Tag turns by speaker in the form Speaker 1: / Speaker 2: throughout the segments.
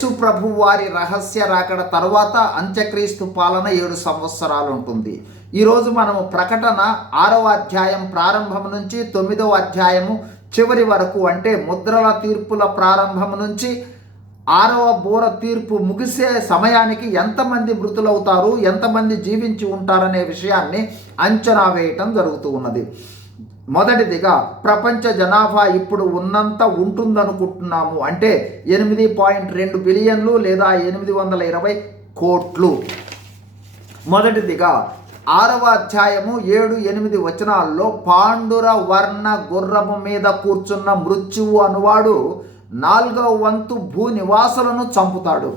Speaker 1: యేసు ప్రభు వారి రహస్య రాకడ తర్వాత అంత్యక్రీస్తు పాలన ఏడు సంవత్సరాలు ఉంటుంది. ఈరోజు మనము ప్రకటన ఆరవ అధ్యాయం ప్రారంభం నుంచి తొమ్మిదవ అధ్యాయము చివరి వరకు అంటే ముద్రల తీర్పుల ప్రారంభం నుంచి ఆరవ బోర తీర్పు ముగిసే సమయానికి ఎంతమంది మృతులవుతారు ఎంతమంది జీవించి ఉంటారనే విషయాన్ని అంచనా వేయటం జరుగుతూ ఉన్నది. మొదటిదిగా ప్రపంచ జనాభా ఇప్పుడు ఉన్నంత ఉంటుందనుకుంటున్నాము. అంటే ఎనిమిది పాయింట్ రెండు బిలియన్లు లేదా ఎనిమిది వందల ఇరవై కోట్లు. మొదటిదిగా ఆరవ అధ్యాయము ఏడు ఎనిమిది వచనాల్లో పాండుర వర్ణ గుర్రము మీద కూర్చున్న మృత్యువు అనువాడు నాలుగవ వంతు భూ నివాసులను చంపుతాడు.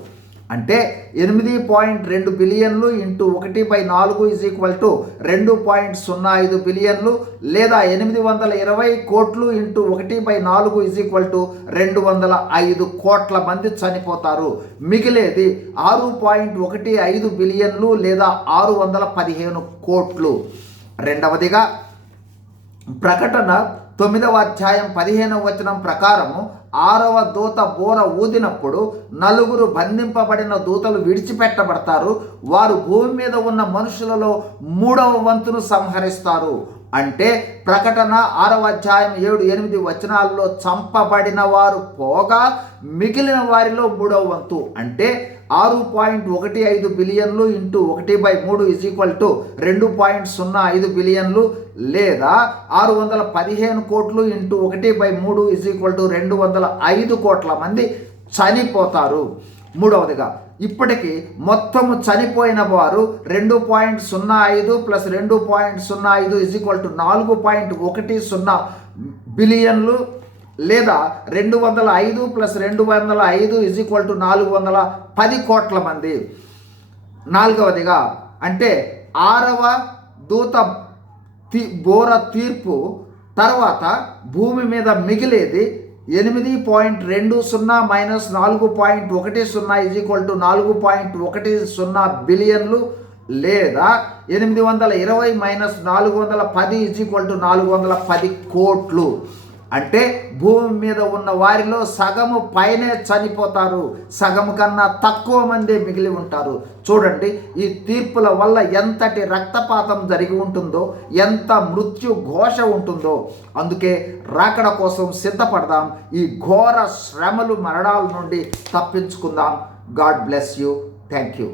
Speaker 1: అంటే ఎనిమిది పాయింట్ రెండు బిలియన్లు ఇంటూ ఒకటి బై నాలుగు ఇజ్ ఈక్వల్ టు రెండు పాయింట్ సున్నా ఐదు బిలియన్లు లేదా ఎనిమిది వందల ఇరవై కోట్లు ఇంటూ ఒకటి బై నాలుగు ఇజ్ ఈక్వల్ టు రెండు వందల ఐదు కోట్ల మంది చనిపోతారు. మిగిలేది ఆరు పాయింట్ ఒకటి ఐదు బిలియన్లు లేదా ఆరు వందల పదిహేను కోట్లు. రెండవదిగా ప్రకటన తొమ్మిదవ అధ్యాయం పదిహేనవ వచనం ప్రకారము ఆరవ దూత బోర ఊదినప్పుడు నలుగురు బంధింపబడిన దూతలు విడిచిపెట్టబడతారు. వారు భూమి మీద ఉన్న మనుషులలో మూడవ వంతును సంహరిస్తారు. అంటే ప్రకటన ఆరవ అధ్యాయం ఏడు ఎనిమిది వచనాల్లో చంపబడిన వారు పోగా మిగిలిన వారిలో మూడవ వంతు. అంటే ఆరు పాయింట్ ఒకటి ఐదు బిలియన్లు ఇంటూ ఒకటి బై మూడు ఇజ్ ఈక్వల్ టు రెండు పాయింట్ సున్నా ఐదు బిలియన్లు లేదా ఆరు వందల పదిహేను కోట్లు ఇంటూ ఒకటి బై మూడు ఇజ్ ఈక్వల్ టు రెండు వందల ఐదు కోట్ల మంది చనిపోతారు. మూడవదిగా ఇప్పటికీ మొత్తము చనిపోయిన వారు రెండు పాయింట్ సున్నా ఐదు ప్లస్ రెండు పాయింట్ సున్నా ఐదు ఇజ్ ఈక్వల్ టు నాలుగు పాయింట్ ఒకటి సున్నా బిలియన్లు లేదా రెండు వందల ఐదు ప్లస్ రెండు వందల ఐదు ఇజ్ ఈక్వల్ టు నాలుగు వందల పది కోట్ల మంది. నాలుగవదిగా అంటే ఆరవ దూత తీ బోర తీర్పు తర్వాత భూమి మీద మిగిలేది ఎనిమిది పాయింట్ రెండు సున్నా మైనస్ నాలుగు పాయింట్ ఒకటి సున్నా ఇజ్ ఈక్వల్ టు నాలుగు పాయింట్ ఒకటి సున్నా బిలియన్లు లేదా ఎనిమిది వందల ఇరవై మైనస్ నాలుగు వందల పది ఇజ్ ఈక్వల్ టు నాలుగు వందల పది కోట్లు. అంటే భూమి మీద ఉన్న వారిలో సగము పైనే చనిపోతారు. సగము కన్నా తక్కువ మంది మిగిలి ఉంటారు. చూడండి ఈ తీర్పుల వల్ల ఎంతటి రక్తపాతం జరిగి ఉంటుందో ఎంత మృత్యు ఘోష ఉంటుందో. అందుకే రాకడ కోసం సిద్ధపడదాం. ఈ ఘోర శ్రమలు మరణాల నుండి తప్పించుకుందాం. God bless you. Thank you